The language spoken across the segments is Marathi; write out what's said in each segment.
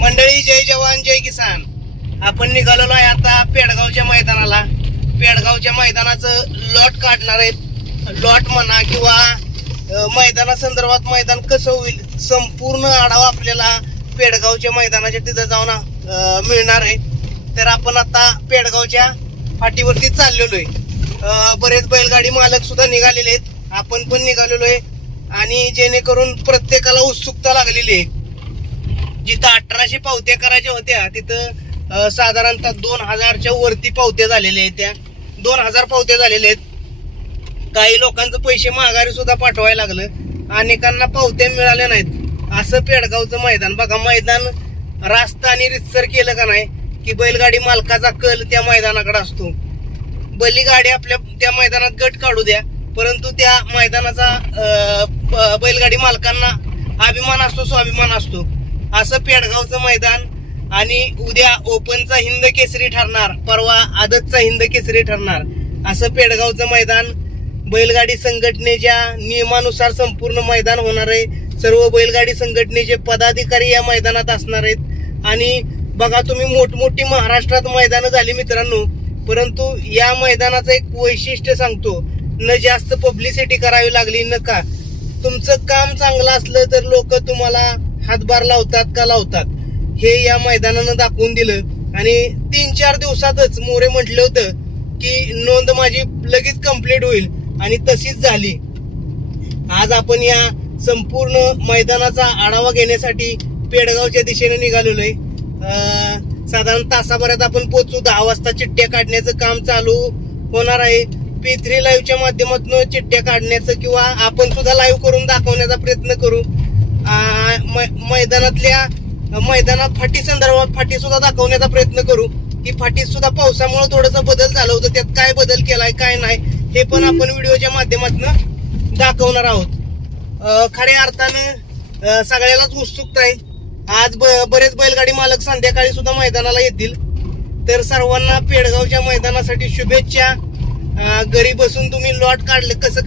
मंडळी जय जवान जय किसान. आपण निघालेलो आहे आता पेडगावच्या मैदानाला. पेडगावच्या मैदानाचं लॉट काढणार आहेत. लॉट म्हणा किंवा मैदानासंदर्भात मैदान कसं होईल संपूर्ण आढावा आपल्याला पेडगावच्या मैदानाच्या तिथं जाऊन मिळणार आहे. तर आपण आता पेडगावच्या फाटीवरती चाललेलो आहे. बरेच बैलगाडी मालक सुद्धा निघालेले आहेत. आपण पण निघालेलो आहे. आणि जेणेकरून प्रत्येकाला उत्सुकता लागलेली आहे. जिथं अठराशे पावत्या करायच्या होत्या तिथं साधारणतः दोन हजारच्या वरती पावत्या झालेल्या आहेत त्या. दोन हजार पावत्या झालेल्या आहेत. काही लोकांचं पैसे माघारी सुद्धा पाठवायला लागलं. अनेकांना पावत्या मिळाल्या नाहीत. असं पेडगावचं मैदान बघा मैदान रास्त आणि रितसर केलं का नाही की बैलगाडी मालकाचा कल त्या मैदानाकडे असतो. बैलगाडी आपल्या त्या मैदानात गट काढू द्या परंतु त्या मैदानाचा बैलगाडी मालकांना अभिमान असतो स्वाभिमान असतो. असं पेडगावचं मैदान आणि उद्या ओपनचा हिंद केसरी ठरणार परवा आदतचा हिंद केसरी ठरणार. असं पेडगावचं मैदान बैलगाडी संघटनेच्या नियमानुसार संपूर्ण मैदान होणार आहे. सर्व बैलगाडी संघटनेचे पदाधिकारी या मैदानात असणार आहेत. आणि बघा तुम्ही मोठमोठी महाराष्ट्रात मैदानं झाली मित्रांनो. परंतु या मैदानाचं एक वैशिष्ट्य सांगतो. न जास्त पब्लिसिटी करावी लागली न का. तुमचं काम चांगलं असलं तर लोक तुम्हाला हातभार लावतात का लावतात? हे या मैदानानं दाखवून दिलं. आणि तीन चार दिवसातच मोरे म्हटलं होतं की नोंद माझी लगेच कंप्लीट होईल. आणि तशीच झाली. आज आपण या संपूर्ण मैदानाचा आढावा घेण्यासाठी पेडगावच्या दिशेने निघालेलो आहे. साधारण तासाभरात आपण पोचू दहा वाजता चिठ्ठ्या काढण्याचं काम चालू होणार आहे. पी थ्री लाईव्हच्या माध्यमातून चिठ्ठ्या काढण्याचं किंवा आपण सुद्धा लाईव्ह करून दाखवण्याचा प्रयत्न करू. मैदानातल्या मैदानात फाटी संदर्भात फाटी सुद्धा दाखवण्याचा प्रयत्न करू. की फाटीत सुद्धा पावसामुळे थोडासा बदल झाला होता. त्यात काय बदल केलाय काय नाही हे पण आपण व्हिडिओच्या माध्यमातून दाखवणार आहोत. खऱ्या अर्थानं सगळ्यालाच उत्सुकता आहे. आज बरेच बैलगाडी मालक संध्याकाळी सुद्धा मैदानाला येतील. तर सर्वांना पेडगावच्या मैदानासाठी शुभेच्छा. घरी बसून तुम्ही लॉट काढलं कसं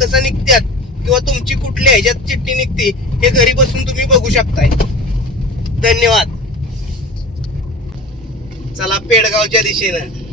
कसं निघत्यात? किंवा तुमची कुठल्या ह्याच्यात चिठ्ठी निघते हे घरी बसून तुम्ही बघू शकताय. धन्यवाद. चला पेडगावच्या दिशेनं.